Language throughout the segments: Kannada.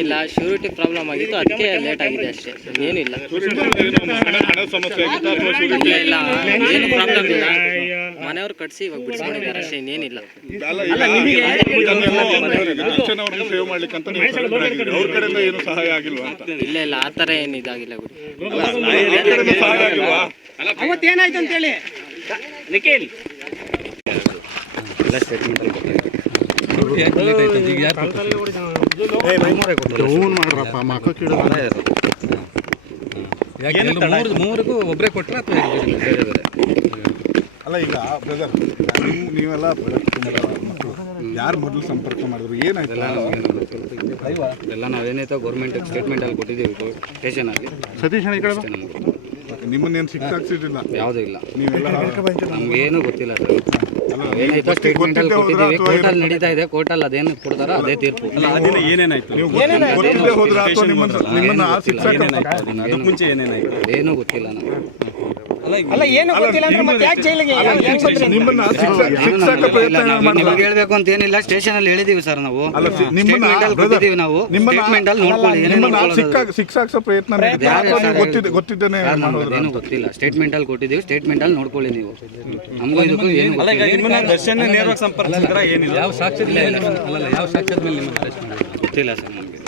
ಆಗಿಲ್ಲ, ಶ್ಯೂರಿಟಿ ಪ್ರಾಬ್ಲಮ್ ಆಗಿತ್ತು, ಅದಕ್ಕೆ ಲೇಟ್ ಆಗಿದೆ ಅಷ್ಟೇ, ಏನಿಲ್ಲ. ಇಲ್ಲ, ಏನು ಪ್ರಾಬ್ಲಮ್ ಇಲ್ಲ, ಮನೆಯವ್ರು ಕಟ್ಸಿ ಇವಾಗ ಬಿಡಿಸ್ಕೊಂಡಿದ್ದಾರೆ ಅಷ್ಟೇ, ಇನ್ನೇನಿಲ್ಲ. ಇಲ್ಲ ಇಲ್ಲ, ಆ ಥರ ಏನು ಇದಾಗಿಲ್ಲ ಬಿಡಿ. ಅವತ್ತೇನಾಯ್ತು ಅಂತೇಳಿ ನಿಖಿಲ್ ಮೂರಿಗೂ ಒಬ್ಬರೇ ಕೊಟ್ಟರೆ ಅಥವಾ ಬೇರೆ ಬೇರೆ? ಅಲ್ಲ, ಈಗ ಬ್ರದರ್ ನೀವೆಲ್ಲ ಯಾರು ಮೊದಲು ಸಂಪರ್ಕ ಮಾಡಿದ್ರು, ಏನಾಯ್ತು? ಎಲ್ಲ ನಾವೇನೈತೋ ಗೌರ್ಮೆಂಟ್ ಸ್ಟೇಟ್ಮೆಂಟಲ್ಲಿ ಕೊಟ್ಟಿದ್ದೀವಿ ಸ್ಟೇಷನಲ್ಲಿ. ಸತೀಶ್ ನಿಮ್ಮನ್ನೇನು ಶಿಕ್ಷಾಕ್ಸಿದ್ದಿಲ್ಲ? ಯಾವುದೂ ಇಲ್ಲ, ನೀವೆಲ್ಲ ನಮಗೇನು ಗೊತ್ತಿಲ್ಲ ಸರ್. ಏನಾಯ್ತು ಸ್ಟೇಟ್ಮೆಂಟಲ್ಲಿ ಕೊಟ್ಟಿದ್ದೀವಿ, ಕೋರ್ಟಲ್ಲಿ ನಡೀತಾ ಇದೆ, ಕೋರ್ಟಲ್ಲಿ ಅದೇನು ಕೊಡ್ತಾರೋ ಅದೇ ತೀರ್ಪು. ಏನೇನಾಯ್ತು? ಏನೂ ಗೊತ್ತಿಲ್ಲ ನಮಗೆ. ಹೇಳ್ಬೇಕು ಅಂತ ಏನಿಲ್ಲ, ಸ್ಟೇಷನ್ ಅಲ್ಲಿ ಹೇಳಿದೀವಿ ಸರ್ ನಾವು. ಕೊಟ್ಟಿದ್ದೀವಿ ನಾವು, ಸ್ಟೇಟ್ಮೆಂಟ್ ಅಲ್ಲಿ ನೋಡ್ಕೊಳ್ಳಿ. ಶಿಕ್ಷಾಕ್ಸೋ ಪ್ರಯತ್ನ ಗೊತ್ತಿದ್ದೇನೆ, ಏನು ಗೊತ್ತಿಲ್ಲ. ಸ್ಟೇಟ್ಮೆಂಟ್ ಅಲ್ಲಿ ಕೊಟ್ಟಿದ್ದೀವಿ, ಸ್ಟೇಟ್ಮೆಂಟ್ ಅಲ್ಲಿ ನೋಡ್ಕೊಳ್ಳಿ ನೀವು. ನಮಗೂ ಇದಕ್ಕೂ ಏನು ಗೊತ್ತಿಲ್ಲ ಸರ್ ನಮಗೆ.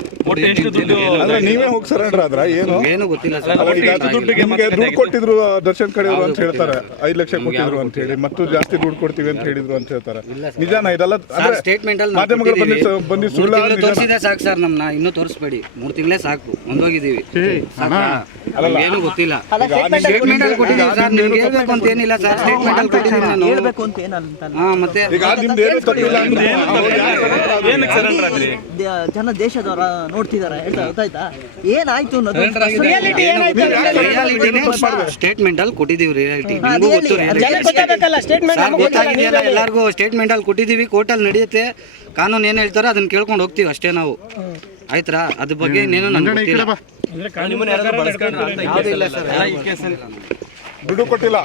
ನೀವೇ ಹೋಗಿ ಸರೆಂಡರ್ ಆದ್ರ? ಏನು ಗೊತ್ತಿಲ್ಲ ಸರ್. ನಿಮ್ಗೆ ದುಡ್ಡು ಕೊಟ್ಟಿದ್ರು ದರ್ಶನ್ ಕಡೆಯವರು ಅಂತ ಹೇಳ್ತಾರೆ, 5 ಲಕ್ಷ ಕೊಟ್ಟಿದ್ರು ಅಂತ ಹೇಳಿ, ಮತ್ತು ಜಾಸ್ತಿ ದುಡ್ಡು ಕೊಡ್ತೀವಿ ಅಂತ ಹೇಳಿದ್ರು ಅಂತ ಹೇಳ್ತಾರೆ. ನಿಜಾನ ಇದೆಲ್ಲ? ಸ್ಟೇಟ್ಮೆಂಟ್ ಅಲ್ಲಿ ಮಾಧ್ಯಮಗಳು ಬಂದು ಸುಳ್ಳು ತೋರಿಸಿದೆ ಸಾಕು ಸರ್. ನಮ್ಮನ್ನ ಇನ್ನೂ ತೋರಿಸ್ಬೇಡಿ, 3 ತಿಂಗಳೇ ಸಾಕು, ಒಂದೋಗಿದ್ದೀವಿ. ಏನು ಗೊತ್ತಿಲ್ಲ. ಸ್ಟೇಟ್ಮೆಂಟ್ ಅಲ್ಲಿ ಕೊಟ್ಟಿದ್ದೀವಿ ಸರ್, ನಿಮ್ಗೆ ಹೇಳ್ಬೇಕು ಅಂತ ಏನಿಲ್ಲ ಸರ್. ಸ್ಟೇಟ್ಮೆಂಟ್ ಅಲ್ಲಿ ಕೊಟ್ಟಿದ್ದೀನಿ ನಾನು. ಮತ್ತೆ ಜನ ದೇಶದವರ ನೋಡ್ತಿದಾರೆ, ಗೊತ್ತಾಯ್ತಾ? ಏನಾಯ್ತು ಸ್ಟೇಟ್ಮೆಂಟ್ ಅಲ್ಲಿ ಕೊಟ್ಟಿದ್ದೀವಿ, ರಿಯಾಲಿಟಿ ನಿಮಗೂ ಗೊತ್ತು. ಗೊತ್ತಾಗಿದೆಯಲ್ಲ ಎಲ್ಲರಿಗೂ. ಸ್ಟೇಟ್ಮೆಂಟ್ ಅಲ್ಲಿ ಕೊಟ್ಟಿದ್ದೀವಿ, ಕೋರ್ಟಲ್ಲಿ ನಡೆಯುತ್ತೆ, ಕಾನೂನು ಏನು ಹೇಳ್ತಾರೋ ಅದನ್ನ ಕೇಳ್ಕೊಂಡು ಹೋಗ್ತೀವಿ ಅಷ್ಟೇ ನಾವು. ಆಯ್ತಾ? ಅದ್ರ ಬಗ್ಗೆ ಇನ್ನೇನು ನನಗೆ ಗೊತ್ತಿಲ್ಲ. ಯಾವುದಿಲ್ಲ ಸರ್, ದುಡ್ಡು ಕೊಟ್ಟಿಲ್ಲ.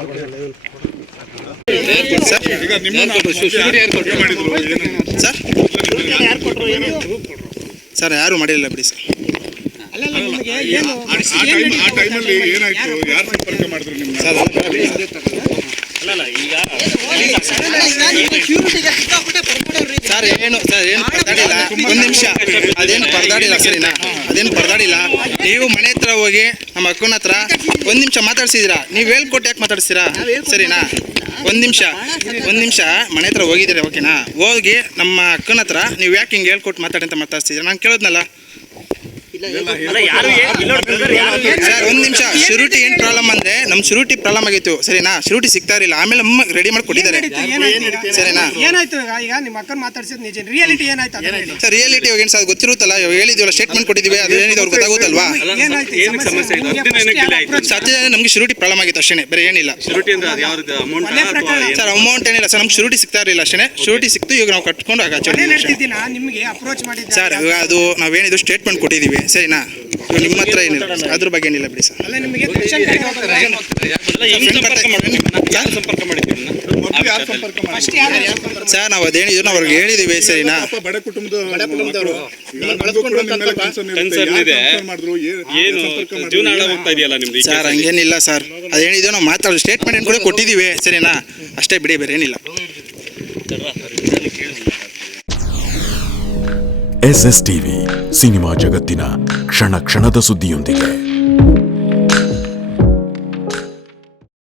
ಸರ್ ಯಾರು ಮಾಡಿಲ್ಲ ಬಿಡಿ ಸರ್. ಏನಾಯ್ತು? ಯಾರು ಸಂಪರ್ಕ ಮಾಡಿದ್ರು ನಿಮ್ಗೆ? ಸರ್ ಏನು ಪರದಾಡಿಲ್ಲ, 1 ನಿಮಿಷ, ಅದೇನು ಪರದಾಡಿಲ್ಲ ಸರಿನಾ? ಅದೇನು ಪರದಾಡಿಲ್ಲ. ನೀವು ಮನೆ ಹತ್ರ ಹೋಗಿ ನಮ್ಮ ಅಕ್ಕನ ಹತ್ರ 1 ನಿಮಿಷ ಮಾತಾಡ್ಸಿದ್ದೀರಾ, ನೀವು ಹೇಳ್ಕೊಟ್ಟು ಯಾಕೆ ಮಾತಾಡ್ತೀರಾ? ಸರಿನಾ? 1 ನಿಮಿಷ ಮನೆ ಹತ್ರ ಹೋಗಿದ್ದೀರಾ, ಓಕೆನಾ? ಹೋಗಿ ನಮ್ಮ ಅಕ್ಕನ ಹತ್ರ ನೀವು ಯಾಕೆ ಹಿಂಗೆ ಹೇಳ್ಕೊಟ್ಟು ಮಾತಾಡಿ ಅಂತ ಮಾತಾಡ್ಸಿದ್ದೀರಾ? ನಾನು ಕೇಳೋದ್ನಲ್ಲ. ಸರ್ 1 ನಿಮಿಷ, ಶ್ಯೂರಿಟಿ ಏನು ಪ್ರಾಬ್ಲಮ್ ಅಂದರೆ ನಮ್ಮ ಶ್ಯೂರಿಟಿ ಪ್ರಾಬ್ಲಮ್ ಆಗಿತ್ತು ಸರಿನಾ? ಶ್ಯೂರಿಟಿ ಸಿಗ್ತಾ ಇರಲಿಲ್ಲ, ಆಮೇಲೆ ಅಮ್ಮ ರೆಡಿ ಮಾಡಿ ಕೊಟ್ಟಿದ್ದಾರೆ ಸರಿನಾ? ಸರ್ ರಿಯಾಲಿಟಿ ಏನು ಸರ್ ಗೊತ್ತಿರುತ್ತಲ್ಲ, ಹೇಳಿದೀವಲ್ಲ, ಸ್ಟೇಟ್ಮೆಂಟ್ ಕೊಟ್ಟಿದ್ದೀವಿ, ಅದು ಏನಿದೆ ಅವ್ರಿಗೆ ಗೊತ್ತಾಗುತ್ತಲ್ವಾ? ಸತ್ಯ ನಮಗೆ ಶ್ಯೂರಿಟಿ ಪ್ರಾಬ್ಲಮ್ ಆಗಿತ್ತು ಅಷ್ಟೇ, ಬೇರೆ ಏನಿಲ್ಲ. ಸರ್ ಅಮೌಂಟ್ ಏನಿಲ್ಲ ಸರ್, ನಮ್ಗೆ ಶ್ಯೂರಿಟಿ ಸಿಗ್ತಾ ಇರಲಿಲ್ಲ ಅಷ್ಟೇ. ಶ್ಯೂರಿಟಿ ಸಿಕ್ತು, ಇವಾಗ ನಾವು ಕಟ್ಕೊಂಡು ಸರ್ ಅದು ನಾವೇನಿದು ಸ್ಟೇಟ್ಮೆಂಟ್ ಕೊಟ್ಟಿದ್ದೀವಿ ಸರಿನಾ? ನಿಮ್ಮ ಹತ್ರ ಏನಿಲ್ಲ, ಅದ್ರ ಬಗ್ಗೆ ಏನಿಲ್ಲ ಬಿಡಿ ಸರ್. ಸರ್ ನಾವು ಅದೇನಿದ್ರು ನಾವು ಅವ್ರಿಗೆ ಹೇಳಿದ್ದೀವಿ ಸರಿನಾ? ಬಡ ಕುಟುಂಬದ ಸರ್ ಹಂಗೇನಿಲ್ಲ ಸರ್, ಅದೇನಿದೆಯೋ ನಾವು ಮಾತಾಡೋ ಸ್ಟೇಟ್ಮೆಂಟ್ ಕೂಡ ಕೊಟ್ಟಿದ್ದೀವಿ ಸರಿನಾ? ಅಷ್ಟೇ ಬಿಡಿ, ಬೇರೆ ಏನಿಲ್ಲ. SS TV ಸಿನಿಮಾ ಜಗತ್ತಿನ ಕ್ಷಣ ಕ್ಷಣದ ಸುದ್ದಿಯೊಂದಿಗೆ.